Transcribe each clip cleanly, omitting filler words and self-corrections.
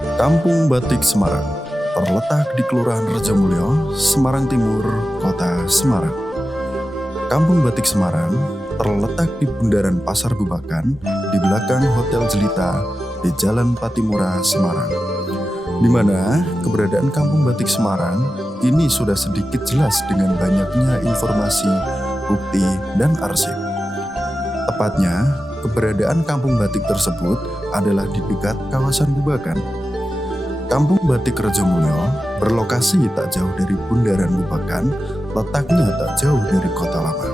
Kampung Batik Semarang terletak di Kelurahan Rejomulyo, Semarang Timur, Kota Semarang. Kampung Batik Semarang terletak di bundaran Pasar Bubakan di belakang Hotel Jelita di Jalan Patimura, Semarang. Di mana keberadaan Kampung Batik Semarang kini sudah sedikit jelas dengan banyaknya informasi, bukti, dan arsip. Tepatnya, keberadaan Kampung Batik tersebut adalah di dekat kawasan Bubakan. Kampung Batik Rejomulyo berlokasi tak jauh dari bundaran Bubakan, letaknya tak jauh dari Kota Lama.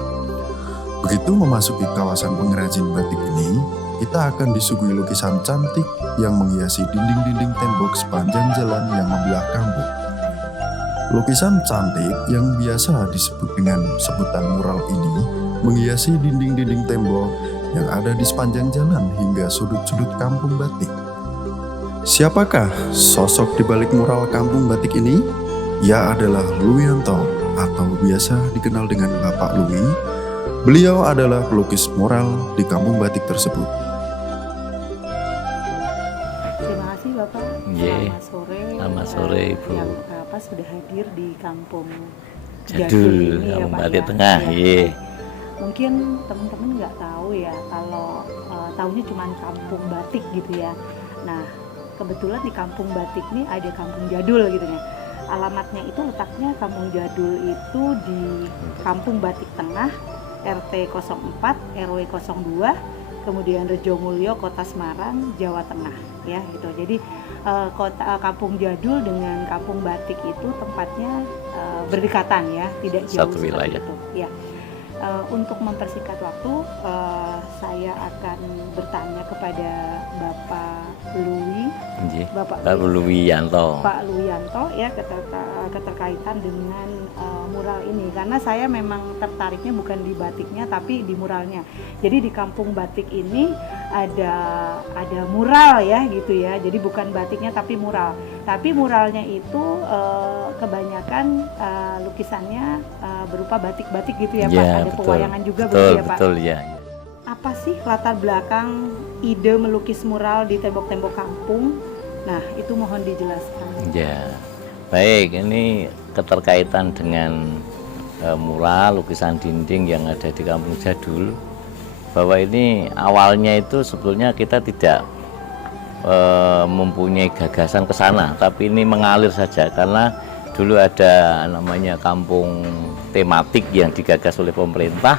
Begitu memasuki kawasan pengrajin batik ini, kita akan disuguhi lukisan cantik yang menghiasi dinding-dinding tembok sepanjang jalan yang membelah kampung. Lukisan cantik yang biasa disebut dengan sebutan mural ini menghiasi dinding-dinding tembok yang ada di sepanjang jalan hingga sudut-sudut kampung batik. Siapakah sosok di balik mural kampung batik ini? Ia adalah Luyanto atau biasa dikenal dengan Bapak Lui. Beliau adalah pelukis mural di kampung batik tersebut. Terima kasih Bapak. Selamat sore. Selamat sore Ibu. Yang Bapak sudah hadir di kampung Jadul, ini ya Kampung Pak Batik ya. Tengah. Iya. Mungkin teman-teman nggak tahu ya kalau tahunya cuma kampung batik gitu ya. Nah kebetulan di kampung batik ini ada kampung jadul gitu ya. Alamatnya itu letaknya kampung jadul itu di Kampung Batik Tengah, RT 04, RW 02, kemudian Rejomulyo, Kota Semarang, Jawa Tengah ya gitu. Jadi kampung jadul dengan kampung batik itu tempatnya berdekatan ya, tidak jauh Satu wilayah. itu. Ya. Untuk mempersingkat waktu, saya akan bertanya kepada Bapak Lui, Pak Luyanto. Pak Luyanto ya keterkaitan dengan mural ini, karena saya memang tertariknya bukan di batiknya tapi di muralnya. Jadi di kampung batik ini ada mural ya gitu ya. Jadi bukan batiknya tapi mural. Tapi muralnya itu kebanyakan lukisannya berupa batik-batik gitu ya, Pak. Ada betul. pewayangan juga Betul, begitu ya, Pak. betul ya. Apa sih latar belakang ide melukis mural di tembok-tembok kampung? Nah, itu mohon dijelaskan. Ya. Baik, ini keterkaitan dengan mural lukisan dinding yang ada di Kampung Jadul. Bahwa ini awalnya itu sebetulnya kita tidak mempunyai gagasan ke sana, tapi ini mengalir saja karena dulu ada namanya kampung tematik yang digagas oleh pemerintah,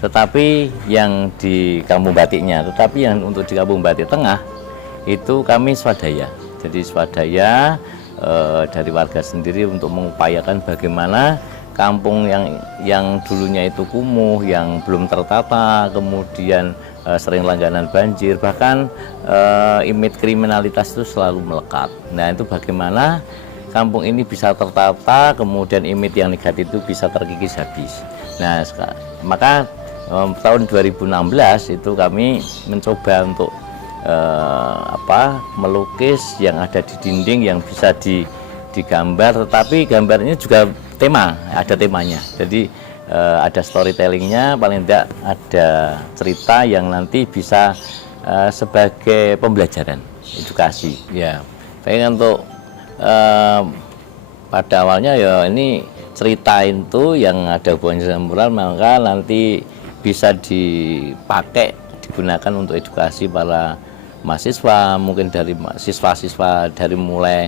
tetapi yang di kampung batiknya, tetapi yang untuk di Kampung Batik Tengah itu kami swadaya. Jadi swadaya dari warga sendiri untuk mengupayakan bagaimana kampung yang dulunya itu kumuh, yang belum tertata, kemudian sering langganan banjir, bahkan image kriminalitas itu selalu melekat. Nah, itu bagaimana kampung ini bisa tertata, kemudian image yang negatif itu bisa terkikis habis. Nah, maka tahun 2016 itu kami mencoba untuk melukis yang ada di dinding yang bisa digambar, tetapi gambarnya juga ada temanya. Jadi ada storytellingnya, paling tidak ada cerita yang nanti bisa sebagai pembelajaran edukasi. Ya, baik untuk pada awalnya ya ini cerita itu yang ada hubungannya dengan mural, maka nanti bisa digunakan untuk edukasi para mahasiswa, mungkin dari siswa-siswa dari mulai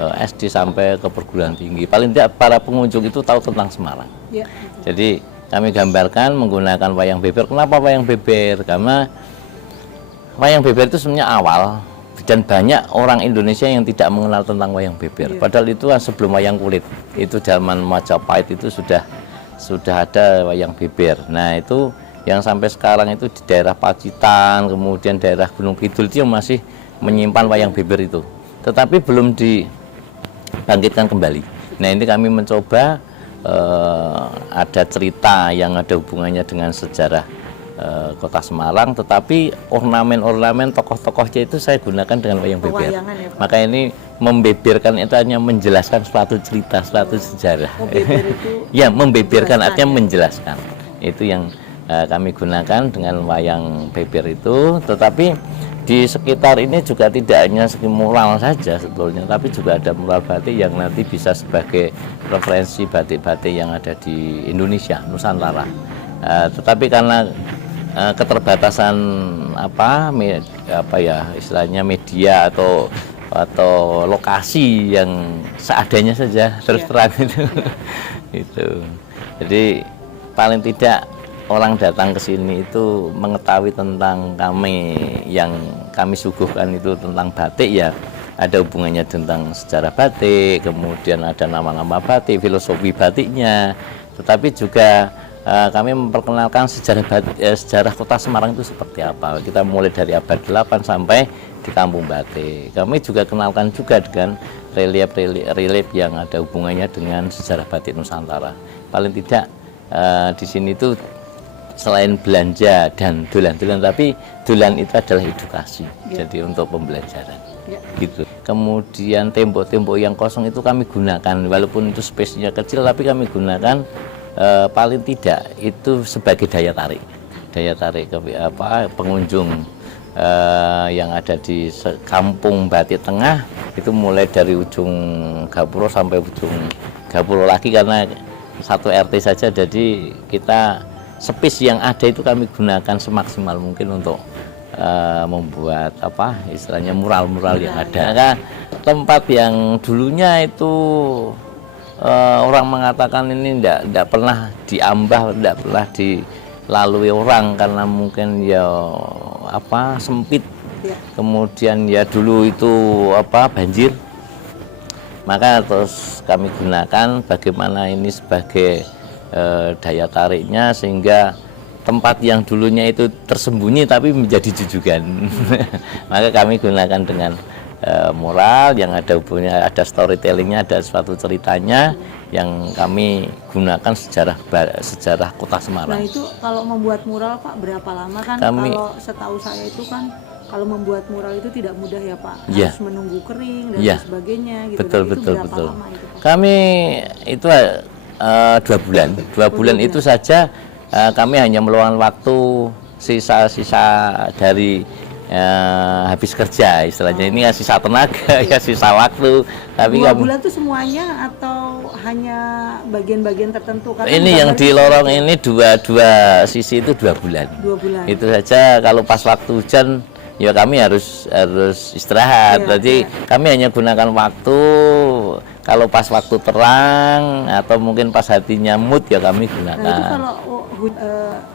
SD sampai ke perguruan tinggi. Paling tidak para pengunjung itu tahu tentang Semarang. Ya. Jadi kami gambarkan menggunakan wayang beber. Kenapa wayang beber? Karena wayang beber itu sebenarnya awal dan banyak orang Indonesia yang tidak mengenal tentang wayang beber. Ya. Padahal itu sebelum wayang kulit. Itu zaman Majapahit itu sudah ada wayang beber. Nah, itu yang sampai sekarang itu di daerah Pacitan, kemudian daerah Gunung Kidul itu yang masih menyimpan wayang beber itu. Tetapi belum dibangkitkan kembali. Nah, ini kami mencoba ada cerita yang ada hubungannya dengan sejarah Kota Semarang, tetapi ornamen-ornamen tokoh-tokohnya itu saya gunakan dengan wayang beber. Ya, maka ini membeberkan itu hanya menjelaskan suatu cerita, suatu sejarah. Membeber itu ya, membeberkan artinya menjelaskan. Itu yang kami gunakan dengan wayang beber itu. Tetapi di sekitar ini juga tidak hanya segi mural saja sebetulnya, tapi juga ada mural batik yang nanti bisa sebagai referensi batik-batik yang ada di Indonesia, Nusantara. Tetapi karena keterbatasan istilahnya media atau lokasi yang seadanya saja, terus terang itu. Jadi paling tidak orang datang ke sini itu mengetahui tentang yang kami suguhkan itu tentang batik, ya ada hubungannya tentang sejarah batik, kemudian ada nama-nama batik, filosofi batiknya, tetapi juga kami memperkenalkan sejarah kota Semarang itu seperti apa. Kita mulai dari abad 8 sampai di Kampung Batik. Kami juga kenalkan juga dengan relief yang ada hubungannya dengan sejarah batik Nusantara. Paling tidak di sini itu selain belanja dan dolan-dolan, tapi dolan itu adalah edukasi, jadi untuk pembelajaran gitu. Kemudian tembok-tembok yang kosong itu kami gunakan, walaupun itu space-nya kecil, tapi kami gunakan paling tidak itu sebagai daya tarik pengunjung yang ada di Kampung Batik Tengah, itu mulai dari ujung Gapuro sampai ujung Gapuro lagi, karena satu RT saja, jadi kita space yang ada itu kami gunakan semaksimal mungkin untuk membuat istilahnya mural-mural yang ada. Nah, tempat yang dulunya itu orang mengatakan ini tidak pernah diambah, tidak pernah dilalui orang karena mungkin sempit. Kemudian dulu itu banjir. Maka terus kami gunakan bagaimana ini sebagai daya tariknya, sehingga tempat yang dulunya itu tersembunyi tapi menjadi jujukan. Maka kami gunakan dengan mural yang ada hubungannya, ada storytellingnya, ada suatu ceritanya yang kami gunakan sejarah kota Semarang. Nah itu kalau membuat mural Pak berapa lama kan? Kalau setahu saya itu kan kalau membuat mural itu tidak mudah ya Pak, harus menunggu kering dan sebagainya gitu. Betul, itu betul, berapa betul. lama itu Pak? Kami itu 2 bulan. 2 bulan itu saja kami hanya meluangkan waktu sisa-sisa dari habis kerja istilahnya. Ini sisa tenaga, sisa waktu. Tapi 2 bulan itu semuanya atau hanya bagian-bagian tertentu? Karena ini yang di lorong ini dua sisi itu 2 bulan. 2 bulan. Itu saja. Kalau pas waktu hujan ya kami harus istirahat. Jadi kami hanya gunakan waktu kalau pas waktu terang atau mungkin pas hatinya mood ya kami gunakan. Nah, itu kalau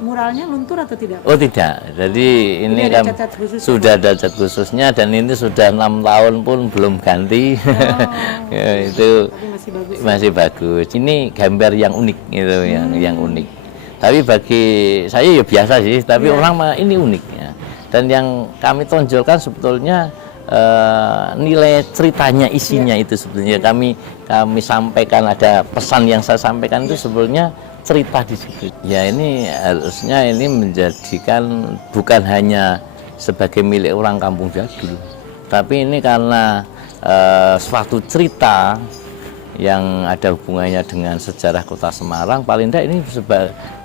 muralnya luntur atau tidak? Oh tidak. Jadi ini kan sudah ada cat khususnya dan ini sudah 6 tahun pun belum ganti. Ya, itu tapi masih bagus. Ini gambar yang unik itu, yang unik. Tapi bagi saya ya biasa sih, tapi orang ini uniknya. Dan yang kami tonjolkan sebetulnya nilai ceritanya, isinya itu sebetulnya kami sampaikan, ada pesan yang saya sampaikan itu sebetulnya cerita di situ. Ya ini harusnya ini menjadikan bukan hanya sebagai milik orang Kampung Jadul, tapi ini karena suatu cerita yang ada hubungannya dengan sejarah kota Semarang. Paling tidak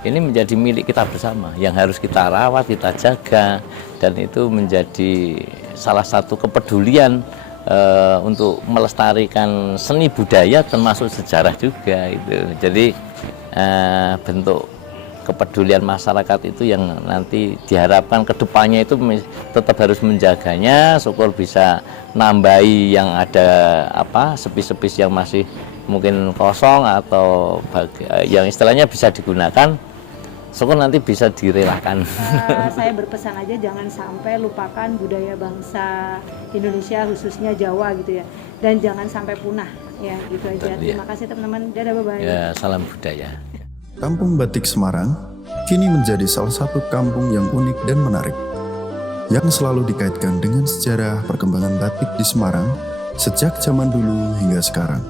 ini menjadi milik kita bersama yang harus kita rawat, kita jaga, dan itu menjadi salah satu kepedulian untuk melestarikan seni budaya termasuk sejarah juga itu. Jadi bentuk kepedulian masyarakat itu yang nanti diharapkan kedepannya itu tetap harus menjaganya, syukur bisa nambahi yang ada sepis-sepis yang masih mungkin kosong atau yang istilahnya bisa digunakan, syukur nanti bisa direlakan. Saya berpesan aja jangan sampai lupakan budaya bangsa Indonesia khususnya Jawa gitu ya, dan jangan sampai punah ya, gitu aja. Terima kasih teman-teman, dadah, bye-bye. Ya, salam budaya. Kampung Batik Semarang kini menjadi salah satu kampung yang unik dan menarik, yang selalu dikaitkan dengan sejarah perkembangan batik di Semarang sejak zaman dulu hingga sekarang.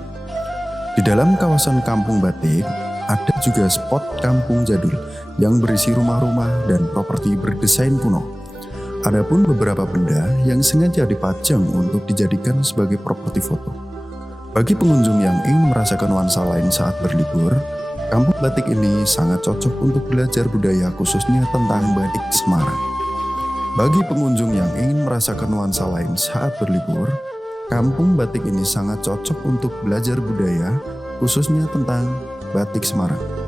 Di dalam kawasan Kampung Batik, ada juga spot kampung jadul yang berisi rumah-rumah dan properti berdesain kuno. Adapun beberapa benda yang sengaja dipajang untuk dijadikan sebagai properti foto. Bagi pengunjung yang ingin merasakan nuansa lain saat berlibur, Kampung batik ini sangat cocok untuk belajar budaya khususnya tentang batik Semarang. Bagi pengunjung yang ingin merasakan nuansa lain saat berlibur, kampung batik ini sangat cocok untuk belajar budaya khususnya tentang batik Semarang.